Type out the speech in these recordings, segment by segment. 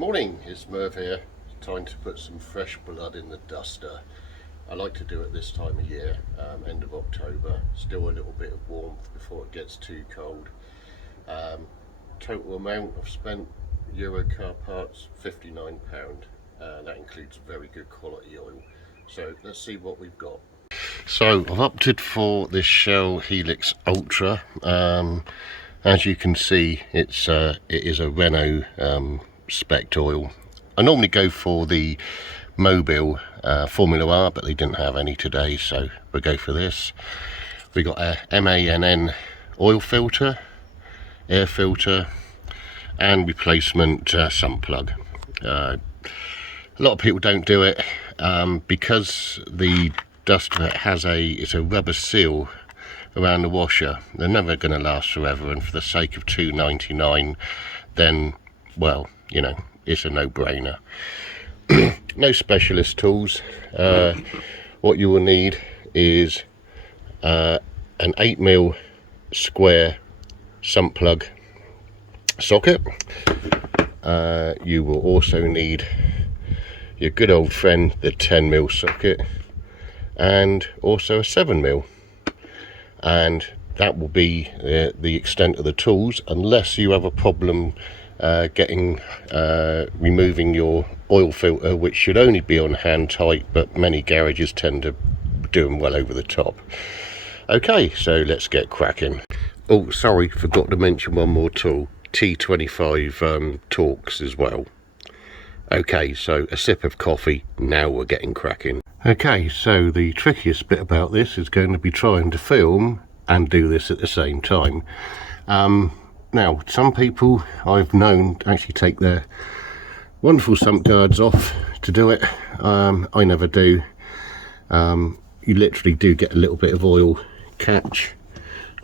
Morning, it's Merv here. Time to put some fresh blood in the duster. I like to do it this time of year, end of October. Still a little bit of warmth before it gets too cold. Total amount I've spent Euro car parts, £59. That includes very good quality oil. So let's see what we've got. So I've opted for this Shell Helix Ultra. As you can see, it is a Renault spec oil. I normally go for the Mobile Formula R, but they didn't have any today, so we'll go for this. We got a MANN oil filter, air filter, and replacement sump plug. A lot of people don't do it because the duster has it's a rubber seal around the washer. They're never going to last forever, and for the sake of £2.99, then, well, you know, it's a no-brainer. No specialist tools. What you will need is an 8mm square sump plug socket. You will also need your good old friend, the 10mm socket, and also a 7mm. And that will be the extent of the tools, unless you have a problem removing your oil filter, which should only be on hand tight, but many garages tend to do them well over the top. Okay, so let's get cracking. Oh, sorry, forgot to mention one more tool, T25 Torx as well. Okay, so a sip of coffee, now we're getting cracking. Okay, so the trickiest bit about this is going to be trying to film and do this at the same time. Now, some people I've known actually take their wonderful sump guards off to do it. I never do. You literally do get a little bit of oil catch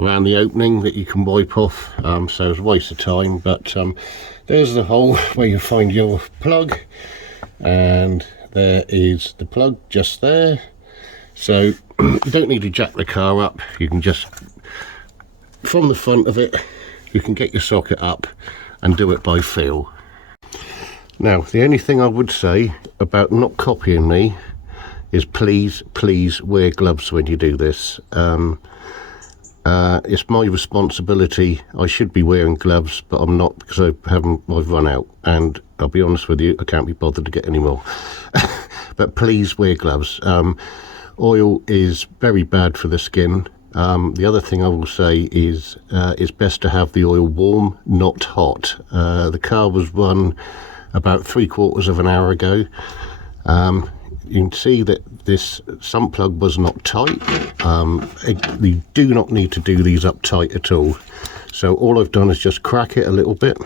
around the opening that you can wipe off, so it's a waste of time. But there's the hole where you find your plug, and there is the plug just there. So you don't need to jack the car up. You can just, from the front of it, you can get your socket up and do it by feel. Now, the only thing I would say about not copying me is please wear gloves when you do this. It's my responsibility. I should be wearing gloves, but I'm not, because I've run out, and I'll be honest with you, I can't be bothered to get any more. But please wear gloves. Oil is very bad for the skin. The other thing I will say is it's best to have the oil warm, not hot. The car was run about 3/4 of an hour ago. You can see that this sump plug was not tight. You do not need to do these up tight at all. So all I've done is just crack it a little bit,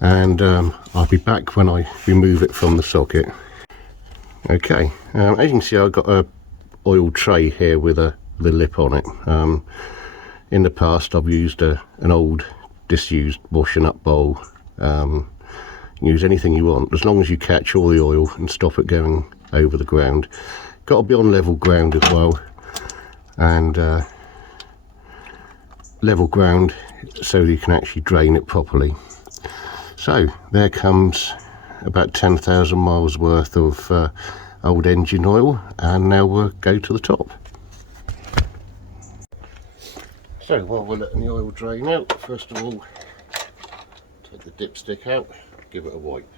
and I'll be back when I remove it from the socket. Okay, as you can see, I've got a oil tray here with the lip on it. In the past I've used an old disused washing up bowl. You can use anything you want, as long as you catch all the oil and stop it going over the ground. Got to be on level ground as well, and level ground so you can actually drain it properly. So there comes about 10,000 miles worth of old engine oil, and now we'll go to the top. So while we're letting the oil drain out, first of all, take the dipstick out, give it a wipe.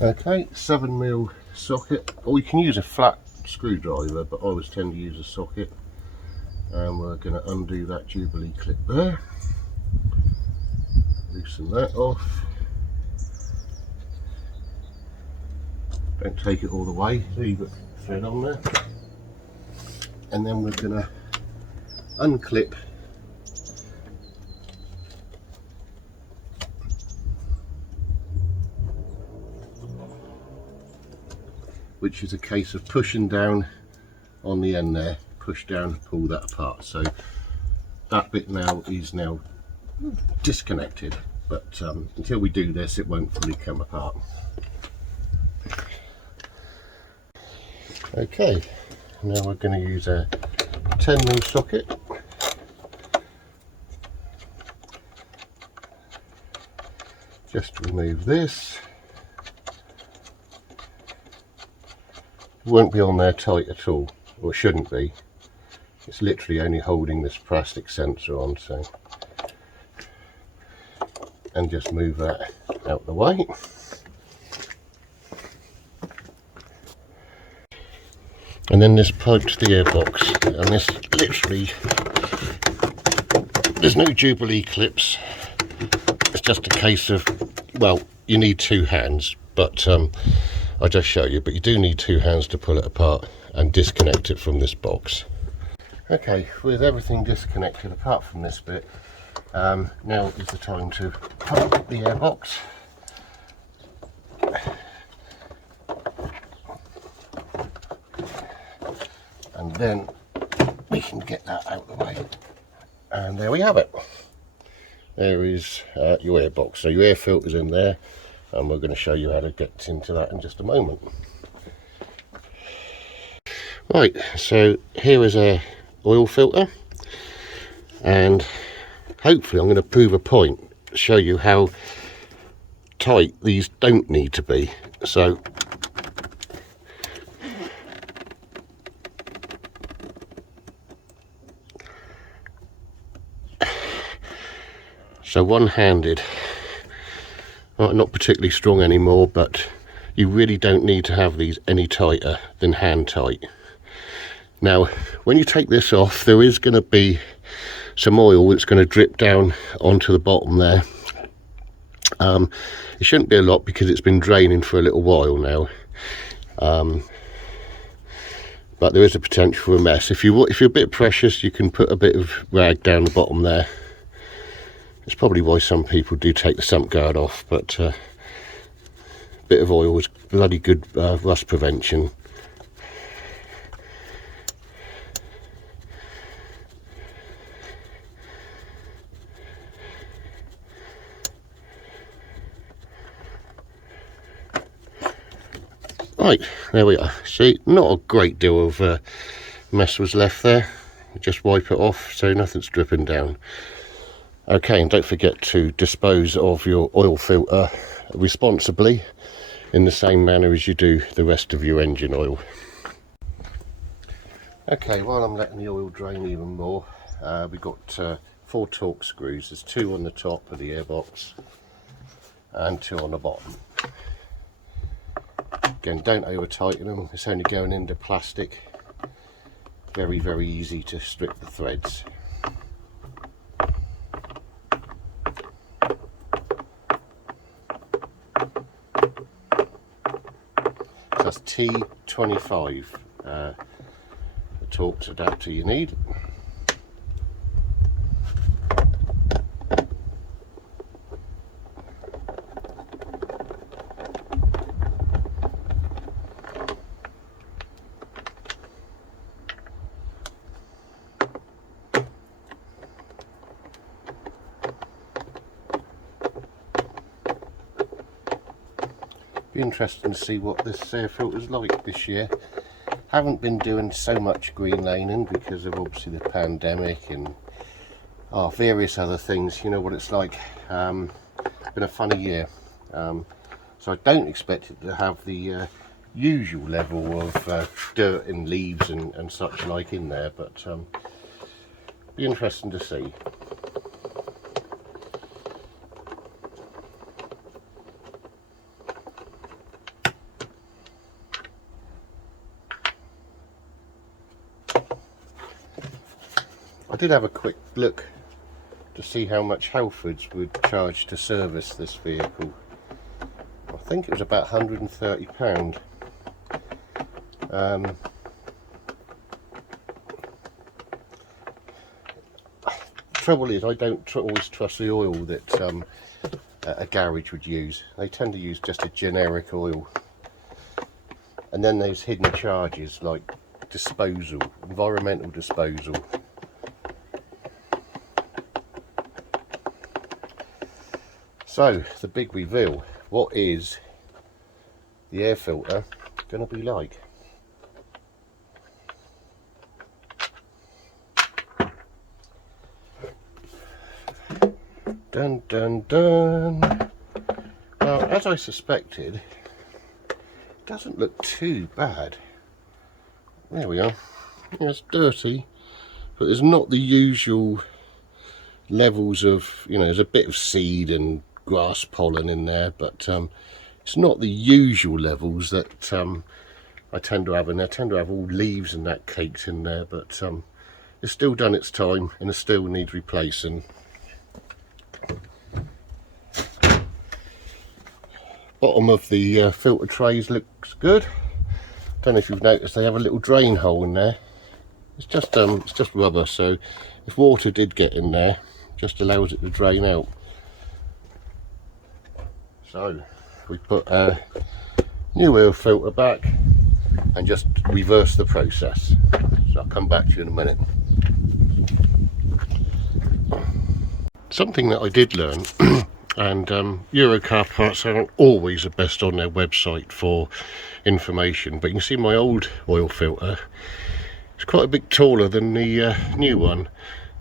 Okay, 7mm socket, or you can use a flat screwdriver, but I always tend to use a socket. And we're going to undo that Jubilee clip there. Loosen that off. Don't take it all the way, leave it thread on there. And then we're going to unclip which is a case of pushing down on the end there, push down, pull that apart. So that bit now is disconnected, but until we do this, it won't fully come apart. Okay, now we're going to use a 10mm socket Just remove this. It won't be on there tight at all, or it shouldn't be. It's literally only holding this plastic sensor on, so. And just move that out the way. And then this plug to the airbox, and this literally, there's no Jubilee clips. It's just a case of, well, you need two hands, but I'll just show you, but you do need two hands to pull it apart and disconnect it from this box. Okay, with everything disconnected apart from this bit, now is the time to put up the airbox. And then we can get that out of the way. And there we have it. There is your airbox. So your air filter's in there, and we're going to show you how to get into that in just a moment. Right, so here is a oil filter, and hopefully I'm going to prove a point, show you how tight these don't need to be. So one-handed, not particularly strong anymore, but you really don't need to have these any tighter than hand tight. Now, when you take this off, there is going to be some oil that's going to drip down onto the bottom there. It shouldn't be a lot because it's been draining for a little while now. But there is a potential for a mess. If you're a bit precious, you can put a bit of rag down the bottom there. It's probably why some people do take the sump guard off, but a bit of oil is bloody good rust prevention. Right, there we are. See, not a great deal of mess was left there. Just wipe it off so nothing's dripping down. Okay, and don't forget to dispose of your oil filter responsibly in the same manner as you do the rest of your engine oil. Okay, while I'm letting the oil drain even more, we've got 4 Torx screws. There's 2 on the top of the airbox and 2 on the bottom. Again, don't over tighten them, it's only going into plastic. Very, very easy to strip the threads. That's T25, the Torx adapter you need. Be interesting to see what this air filter's like this year. Haven't been doing so much green laning because of obviously the pandemic and various other things. You know what it's like. Been a funny year, so I don't expect it to have the usual level of dirt and leaves and such like in there, but be interesting to see. I did have a quick look to see how much Halfords would charge to service this vehicle. I think it was about £130. Trouble is, I don't always trust the oil that a garage would use. They tend to use just a generic oil, and then there's hidden charges like disposal, environmental disposal. So, the big reveal, what is the air filter going to be like? Dun dun dun! Now, as I suspected, it doesn't look too bad. There we are. Yeah, it's dirty, but there's not the usual levels of, you know, there's a bit of seed and grass pollen in there, but it's not the usual levels that I tend to have in there. I tend to have all leaves and that caked in there, but it's still done its time and it still needs replacing. Bottom of the filter trays looks good. Don't know if you've noticed they have a little drain hole in there. It's just rubber, so if water did get in there, it just allows it to drain out. So we put a new oil filter back and just reverse the process. So I'll come back to you in a minute. Something that I did learn, and Euro car parts aren't always the best on their website for information, but you can see my old oil filter, it's quite a bit taller than the new one.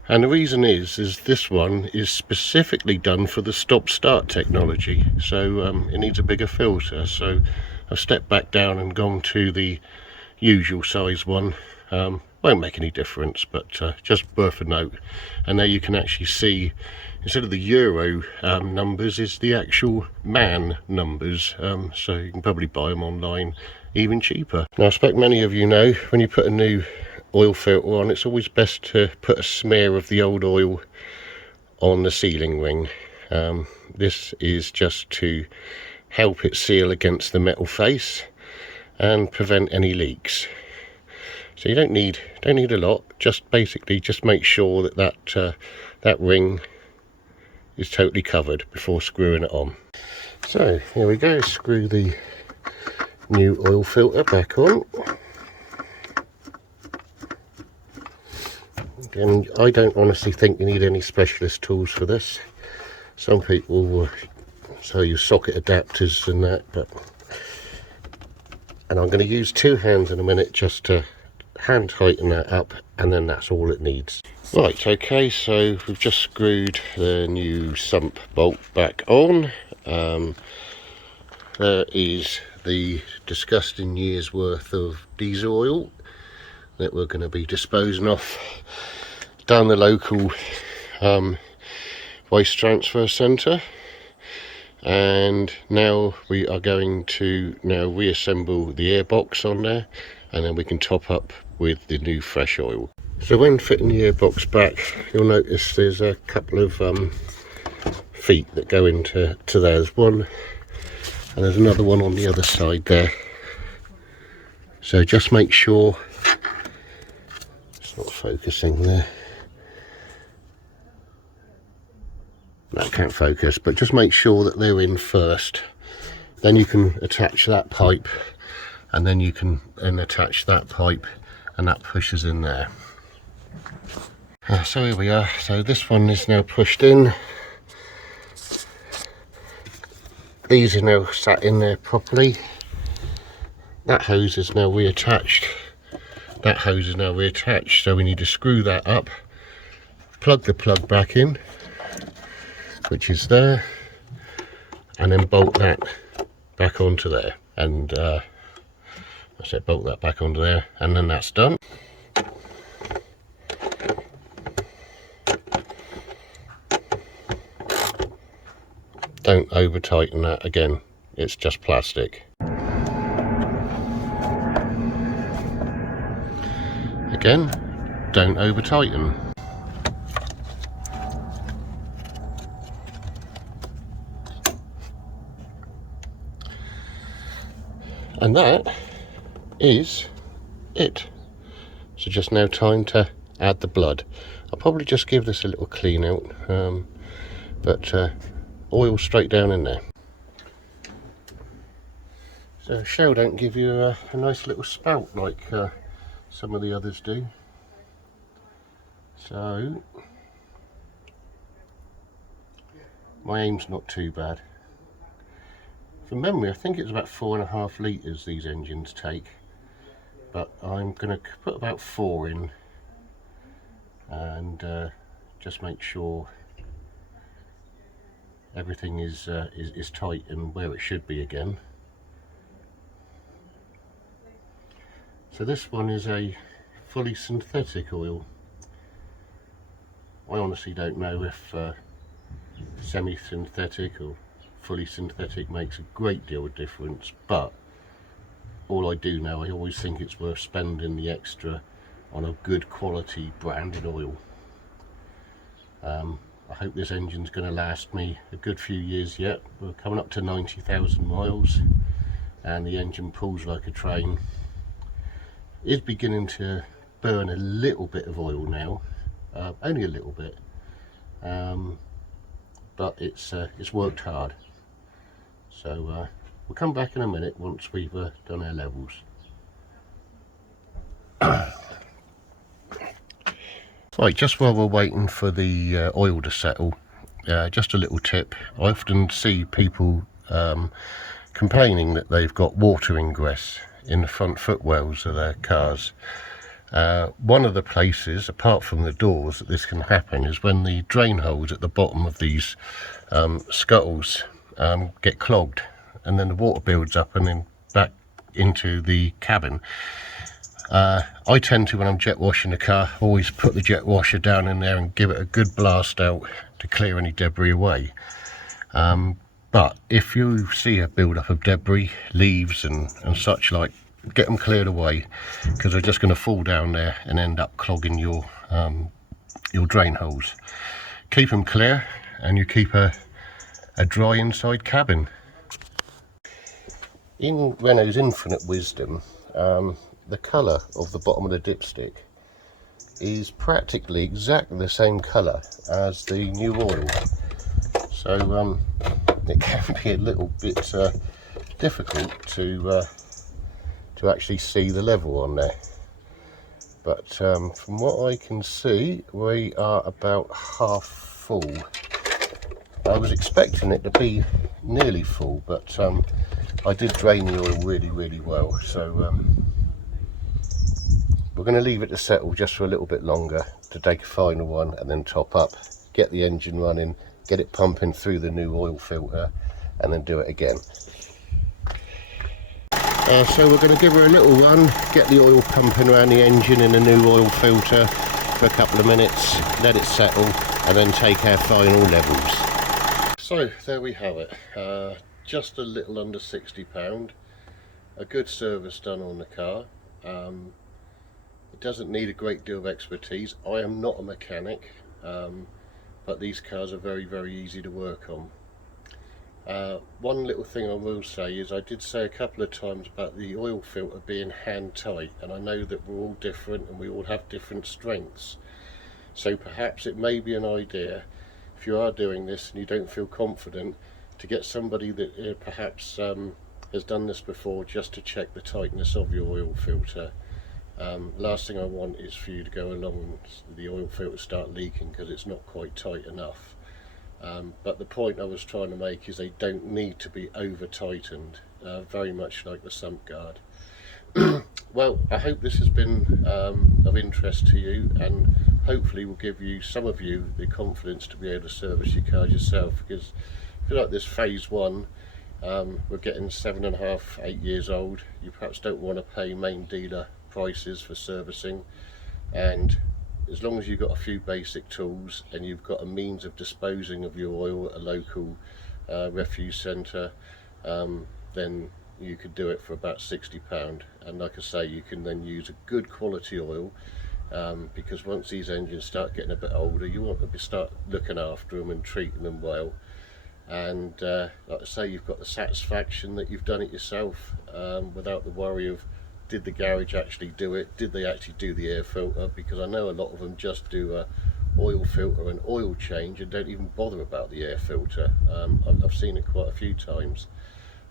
And the reason is this one is specifically done for the stop-start technology, so it needs a bigger filter. So I've stepped back down and gone to the usual size one. Won't make any difference, but just worth a note. And there you can actually see, instead of the euro numbers, is the actual man numbers. So you can probably buy them online even cheaper. Now I expect many of you know, when you put a new oil filter on, it's always best to put a smear of the old oil on the sealing ring. This is just to help it seal against the metal face and prevent any leaks. So you don't need a lot, just basically just make sure that that ring is totally covered before screwing it on. So here we go, screw the new oil filter back on. And I don't honestly think you need any specialist tools for this. Some people will show you socket adapters and that, and I'm going to use two hands in a minute just to hand tighten that up, and then that's all it needs. Right, okay, so we've just screwed the new sump bolt back on. There is the disgusting year's worth of diesel oil that we're going to be disposing of down the local waste transfer centre. And now we are going to reassemble the airbox on there, and then we can top up with the new fresh oil. So when fitting the airbox back, you'll notice there's a couple of feet that go into there. There's one and there's another one on the other side there. So just make sure it's not focusing there. That can't focus, but just make sure that they're in first. Then you can attach that pipe, and then you can attach that pipe, and that pushes in there. So here we are. So this one is now pushed in. These are now sat in there properly. That hose is now reattached. That hose is now reattached. So we need to screw that up, plug the plug back in, which is there, and then bolt that back onto there. And I said bolt that back onto there, and then that's done. Don't over tighten that again, it's just plastic. Again, don't over tighten. And that is it. So just now time to add the blood. I'll probably just give this a little clean out, but oil straight down in there. So shell don't give you a nice little spout like some of the others do. So my aim's not too bad. From memory, I think it's about 4.5 litres these engines take, but I'm going to put about 4 in and just make sure everything is tight and where it should be again. So this one is a fully synthetic oil. I honestly don't know if semi-synthetic or fully synthetic makes a great deal of difference, but all I do know, I always think it's worth spending the extra on a good quality branded oil. I hope this engine's going to last me a good few years yet. We're coming up to 90,000 miles and the engine pulls like a train. It's beginning to burn a little bit of oil now, only a little bit, but it's worked hard. So we'll come back in a minute once we've done our levels. Right, just while we're waiting for the oil to settle, just a little tip. I often see people complaining that they've got water ingress in the front footwells of their cars. One of the places, apart from the doors, that this can happen is when the drain holes at the bottom of these scuttles get clogged, and then the water builds up and then back into the cabin. I tend to, when I'm jet washing the car, always put the jet washer down in there and give it a good blast out to clear any debris away. But if you see a build up of debris, leaves and such like, get them cleared away, because they're just going to fall down there and end up clogging your drain holes. Keep them clear and you keep a dry inside cabin. In Renault's infinite wisdom, the colour of the bottom of the dipstick is practically exactly the same colour as the new oil. So it can be a little bit difficult to actually see the level on there. But from what I can see, we are about half full. I was expecting it to be nearly full, but I did drain the oil really well. So we're going to leave it to settle just for a little bit longer to take a final one and then top up, get the engine running, get it pumping through the new oil filter, and then do it again. So we're going to give her a little run, get the oil pumping around the engine in the new oil filter for a couple of minutes, let it settle, and then take our final levels. So there we have it, just a little under £60, a good service done on the car. It doesn't need a great deal of expertise. I am not a mechanic, but these cars are very easy to work on. One little thing I will say is I did say a couple of times about the oil filter being hand tight, and I know that we're all different and we all have different strengths, so perhaps it may be an idea, if you are doing this and you don't feel confident, to get somebody that perhaps has done this before, just to check the tightness of your oil filter. Last thing I want is for you to go along and the oil filter start leaking because it's not quite tight enough. But the point I was trying to make is they don't need to be over tightened, very much like the sump guard. Well, I hope this has been of interest to you, and hopefully will give you, some of you, the confidence to be able to service your car yourself, because I feel like this phase one, we're getting 7.5, 8 years old. You perhaps don't want to pay main dealer prices for servicing, and as long as you've got a few basic tools and you've got a means of disposing of your oil at a local refuse centre, then you could do it for about £60. And like I say, you can then use a good quality oil, because once these engines start getting a bit older, you want to start looking after them and treating them well. And like I say, you've got the satisfaction that you've done it yourself, without the worry of, did the garage actually do it? Did they actually do the air filter? Because I know a lot of them just do a oil filter and oil change and don't even bother about the air filter. I've seen it quite a few times.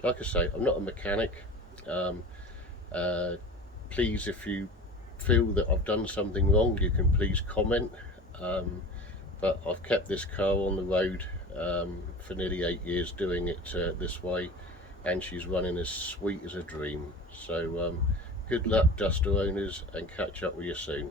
Like I say, I'm not a mechanic. Please, if you feel that I've done something wrong, you can please comment. But I've kept this car on the road for nearly 8 years doing it this way, and she's running as sweet as a dream. So good luck, Duster owners, and catch up with you soon.